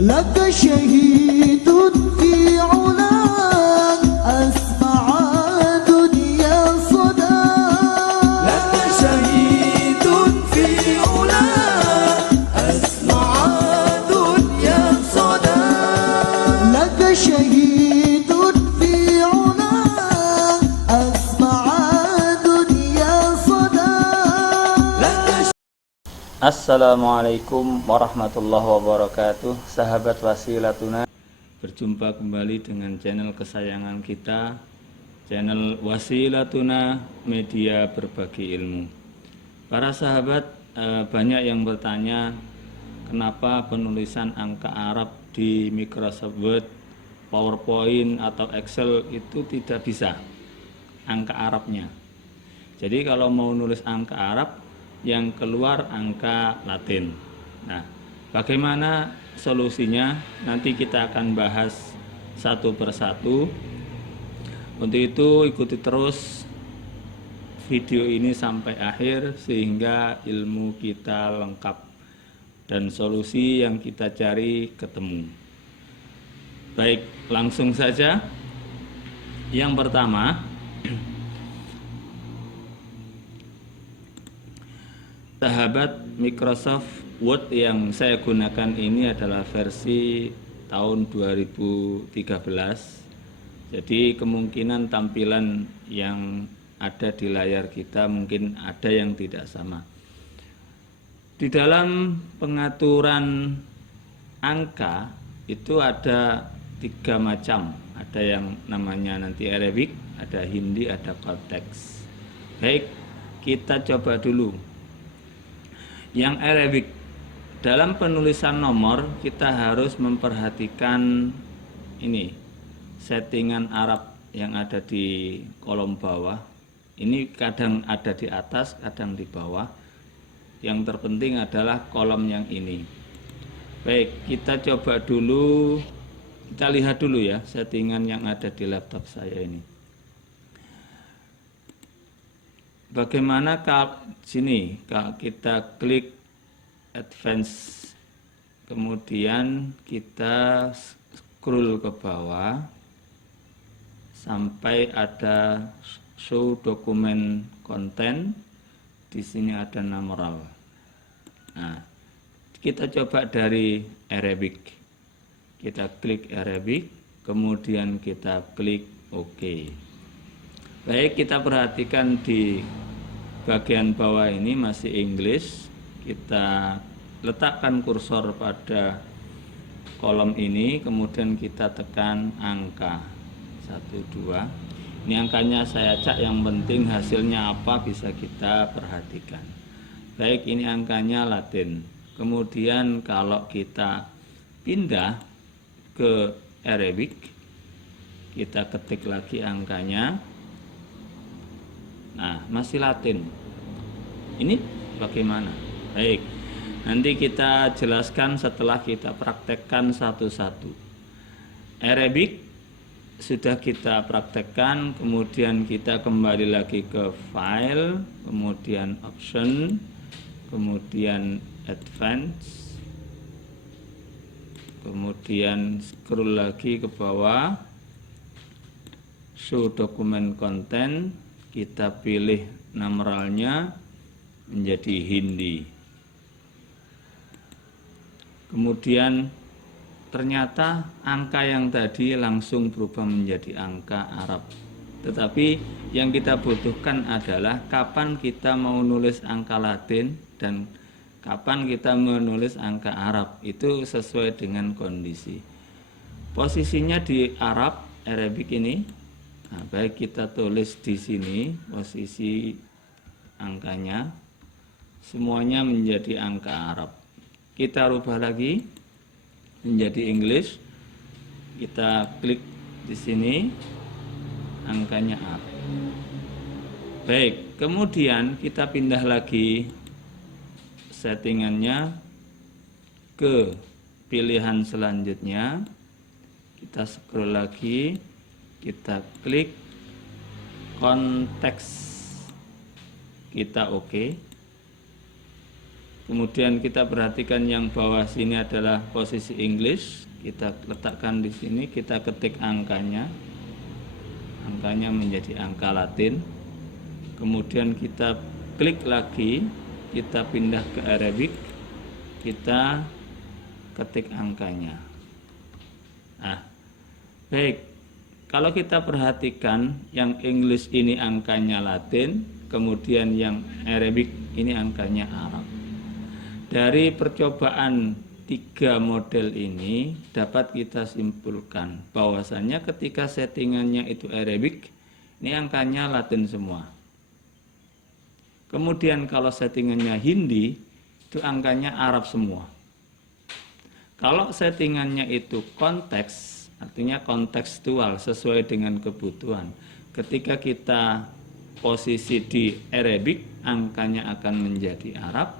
لك شهيد في علاك أسمع دنيا صدى لك شهيد في علاك أسمع دنيا صدى لك شهيد في علاك أسمع دنيا صدى Assalamualaikum warahmatullahi wabarakatuh. Sahabat Wasilatuna, berjumpa kembali dengan channel kesayangan kita, channel Wasilatuna Media Berbagi Ilmu. Para sahabat, banyak yang bertanya kenapa penulisan angka Arab di Microsoft Word, PowerPoint atau Excel itu tidak bisa angka Arabnya. Jadi kalau mau nulis angka Arab, yang keluar angka Latin. Nah, bagaimana solusinya? Nanti kita akan bahas satu persatu. Untuk itu ikuti terus video ini sampai akhir sehingga ilmu kita lengkap dan solusi yang kita cari ketemu. Baik, langsung saja. Yang pertama, sahabat, Microsoft Word yang saya gunakan ini adalah versi tahun 2013. Jadi kemungkinan tampilan yang ada di layar kita mungkin ada yang tidak sama. Di dalam pengaturan angka itu ada 3 macam. Ada yang namanya nanti Arabic, ada Hindi, ada konteks. Baik, kita coba dulu. Yang Arabic, dalam penulisan nomor kita harus memperhatikan ini settingan Arab yang ada di kolom bawah. Ini kadang ada di atas, kadang di bawah. Yang terpenting adalah kolom yang ini. Baik, kita coba dulu, kita lihat dulu ya settingan yang ada di laptop saya ini. Bagaimana kalau sini kalau kita klik advance, kemudian kita scroll ke bawah sampai ada show document content. Di sini ada numeral. Nah, kita coba dari Arabic. Kita klik Arabic, kemudian kita klik OK. Baik, kita perhatikan di bagian bawah ini masih English. Kita letakkan kursor pada kolom ini, kemudian kita tekan angka 1, 2. Ini angkanya saya cak, yang penting hasilnya apa bisa kita perhatikan. Baik, ini angkanya Latin. Kemudian kalau kita pindah ke Arabic, kita ketik lagi angkanya. Nah, masih Latin. Ini bagaimana? Baik, nanti kita jelaskan setelah kita praktekkan satu-satu. Arabic sudah kita praktekkan, kemudian kita kembali lagi ke file, kemudian option, kemudian advance, kemudian scroll lagi ke bawah, show document content. Kita pilih numeralnya menjadi Hindi. Kemudian ternyata angka yang tadi langsung berubah menjadi angka Arab. Tetapi yang kita butuhkan adalah kapan kita mau nulis angka Latin dan kapan kita menulis angka Arab. Itu sesuai dengan kondisi. Posisinya di Arabic ini. Nah, baik, kita tulis di sini posisi angkanya, semuanya menjadi angka Arab. Kita rubah lagi menjadi English. Kita klik di sini, angkanya Arab. Baik, kemudian kita pindah lagi settingannya ke pilihan selanjutnya. Kita scroll lagi, kita klik konteks, kita OK. Kemudian kita perhatikan yang bawah sini adalah posisi English. Kita letakkan di sini, kita ketik angkanya. Angkanya menjadi angka Latin. Kemudian kita klik lagi, kita pindah ke Arabic, kita ketik angkanya. Nah, baik. Kalau kita perhatikan yang English ini angkanya Latin, kemudian yang Arabic ini angkanya Arab. Dari percobaan 3 model ini dapat kita simpulkan bahwasannya ketika settingannya itu Arabic, ini angkanya Latin semua. Kemudian kalau settingannya Hindi, itu angkanya Arab semua. Kalau settingannya itu konteks, artinya kontekstual sesuai dengan kebutuhan. Ketika kita posisi di Arabic, angkanya akan menjadi Arab.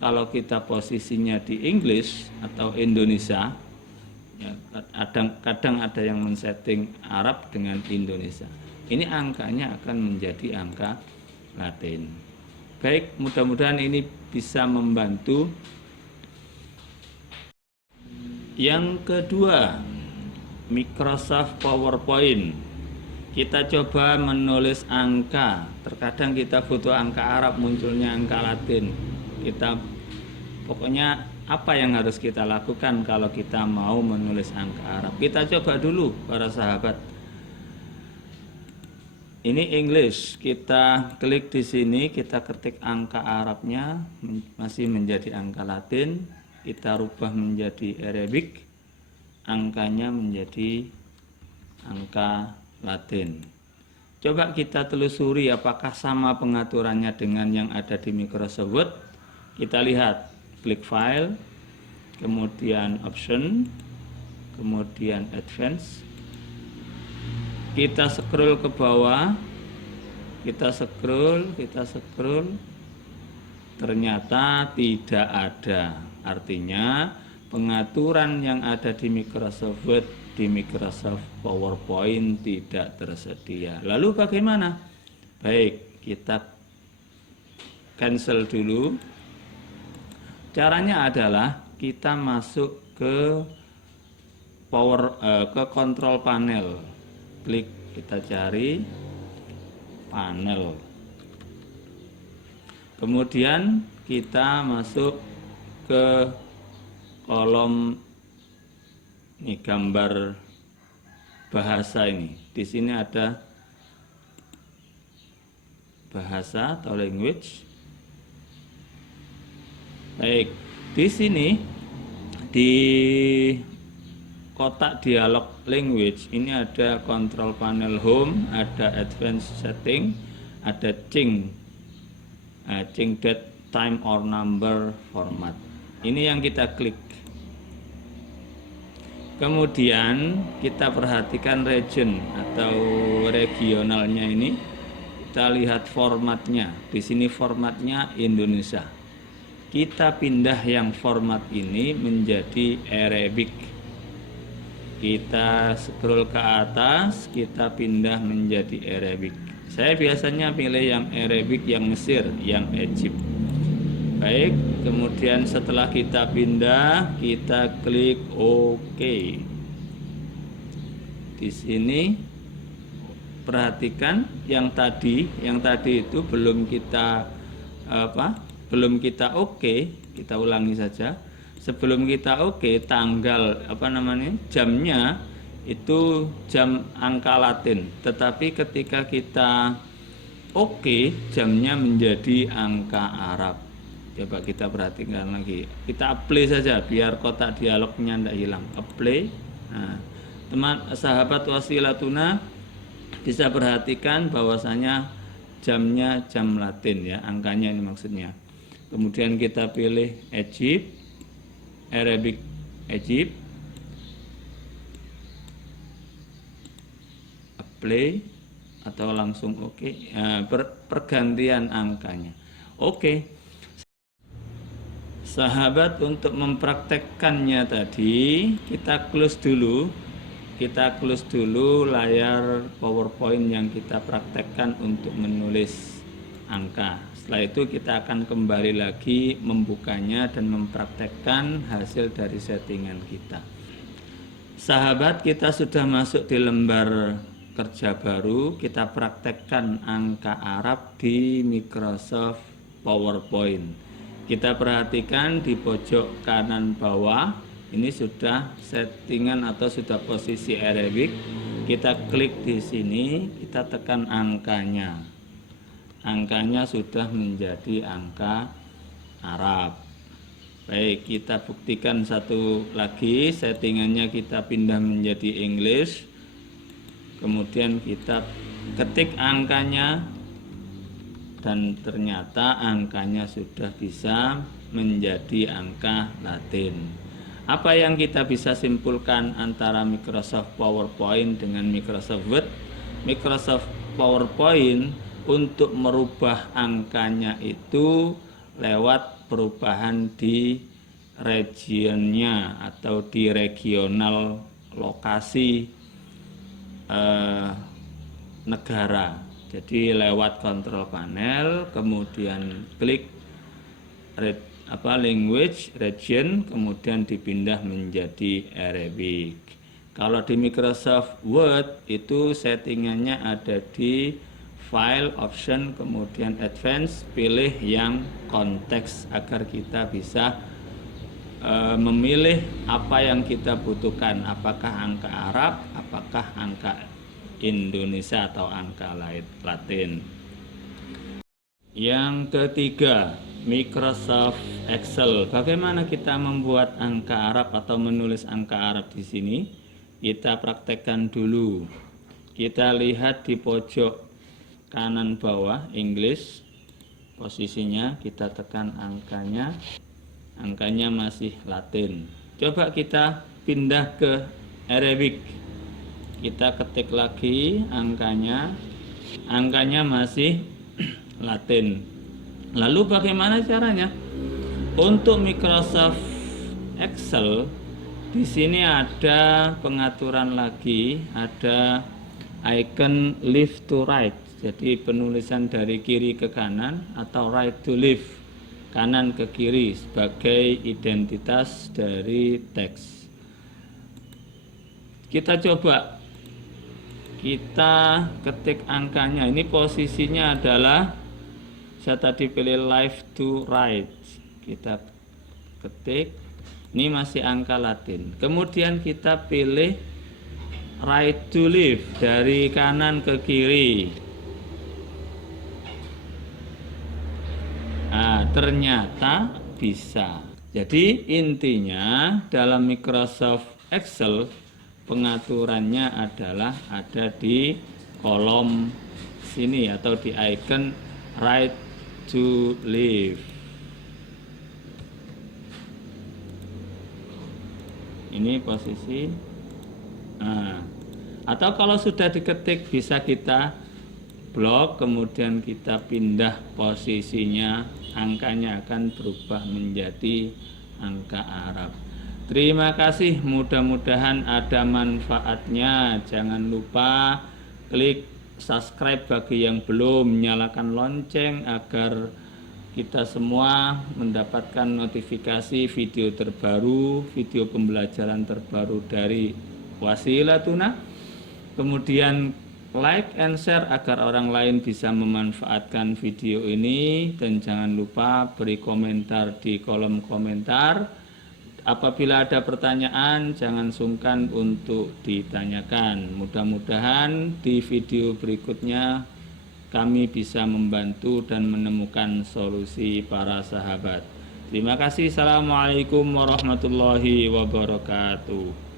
Kalau kita posisinya di English atau Indonesia, ya, kadang ada yang men-setting Arab dengan Indonesia. Ini angkanya akan menjadi angka Latin. Baik, mudah-mudahan ini bisa membantu. Yang kedua, Microsoft PowerPoint. Kita coba menulis angka. Terkadang kita butuh angka Arab, munculnya angka Latin. Pokoknya apa yang harus kita lakukan kalau kita mau menulis angka Arab? Kita coba dulu para sahabat. Ini English, kita klik di sini, kita ketik angka Arabnya, masih menjadi angka Latin, kita rubah menjadi Arabic, angkanya menjadi angka Latin. Coba kita telusuri apakah sama pengaturannya dengan yang ada di Microsoft Word. Kita lihat, klik file, kemudian option, kemudian advance. Kita scroll ke bawah, kita scroll, ternyata tidak ada. Artinya pengaturan yang ada di Microsoft Word, di Microsoft PowerPoint tidak tersedia. Lalu bagaimana? Baik, kita cancel dulu. Caranya adalah kita masuk ke control panel. Klik, kita cari panel. Kemudian kita masuk ke kolom ini, gambar bahasa ini. Di sini ada bahasa atau language. Baik, di sini di kotak dialog language ini ada control panel home, ada advanced setting, ada change date, time or number format. Ini yang kita klik. Kemudian kita perhatikan region atau regionalnya ini. Kita lihat formatnya. Di sini formatnya Indonesia. Kita pindah yang format ini menjadi Arabic. Kita scroll ke atas, kita pindah menjadi Arabic. Saya biasanya pilih yang Arabic, yang Mesir, yang Egypt. Baik, kemudian setelah kita pindah, kita klik OK. Di sini perhatikan yang tadi itu belum kita OK, kita ulangi saja. Sebelum kita OK, tanggal jamnya itu jam angka Latin, tetapi ketika kita OK, jamnya menjadi angka Arab. Coba kita perhatikan lagi. Kita apply saja biar kotak dialognya tidak hilang. Apply. Nah, teman sahabat wasilatuna bisa perhatikan bahwasanya jamnya jam Latin ya, angkanya ini maksudnya. Kemudian kita pilih Egypt, Arabic Egypt, apply atau langsung OK. Nah, pergantian angkanya. Oke. Sahabat, untuk mempraktekkannya tadi kita close dulu. Kita close dulu layar PowerPoint yang kita praktekkan untuk menulis angka. Setelah itu kita akan kembali lagi membukanya dan mempraktekkan hasil dari settingan kita. Sahabat, kita sudah masuk di lembar kerja baru. Kita praktekkan angka Arab di Microsoft PowerPoint. Kita perhatikan di pojok kanan bawah, ini sudah settingan atau sudah posisi Arabic. Kita klik di sini, kita tekan angkanya. Angkanya sudah menjadi angka Arab. Baik, kita buktikan satu lagi. Settingannya kita pindah menjadi English. Kemudian kita ketik angkanya, dan ternyata angkanya sudah bisa menjadi angka Latin. Apa yang kita bisa simpulkan antara Microsoft PowerPoint dengan Microsoft Word? Microsoft PowerPoint untuk merubah angkanya itu lewat perubahan di regionnya atau di regional lokasi negara. Jadi lewat kontrol panel, kemudian klik language region, kemudian dipindah menjadi Arabic. Kalau di Microsoft Word itu settingannya ada di File Option, kemudian Advanced, pilih yang konteks agar kita bisa memilih apa yang kita butuhkan, apakah angka Arab, apakah angka Indonesia atau angka Latin. Yang ketiga, Microsoft Excel. Bagaimana kita membuat angka Arab atau menulis angka Arab di sini? Kita praktekkan dulu. Kita lihat di pojok kanan bawah English, posisinya kita tekan angkanya. Angkanya masih Latin. Coba kita pindah ke Arabic. Kita ketik lagi angkanya. Angkanya masih Latin. Lalu bagaimana caranya? Untuk Microsoft Excel di sini ada pengaturan lagi, ada icon left to right. Jadi penulisan dari kiri ke kanan atau right to left, kanan ke kiri sebagai identitas dari teks. Kita coba, kita ketik angkanya. Ini posisinya adalah, saya tadi pilih left to right. Kita ketik, ini masih angka Latin. Kemudian kita pilih right to left, dari kanan ke kiri. Nah, ternyata bisa. Jadi intinya dalam Microsoft Excel pengaturannya adalah ada di kolom sini atau di icon right to left. Ini posisi. Nah, atau kalau sudah diketik bisa kita blok, kemudian kita pindah posisinya, angkanya akan berubah menjadi angka Arab. Terima kasih, mudah-mudahan ada manfaatnya. Jangan lupa klik subscribe bagi yang belum, nyalakan lonceng agar kita semua mendapatkan notifikasi video terbaru, video pembelajaran terbaru dari Wasilatuna. Kemudian like and share agar orang lain bisa memanfaatkan video ini, dan jangan lupa beri komentar di kolom komentar. Apabila ada pertanyaan jangan sungkan untuk ditanyakan. Mudah-mudahan di video berikutnya kami bisa membantu dan menemukan solusi para sahabat. Terima kasih. Assalamualaikum warahmatullahi wabarakatuh.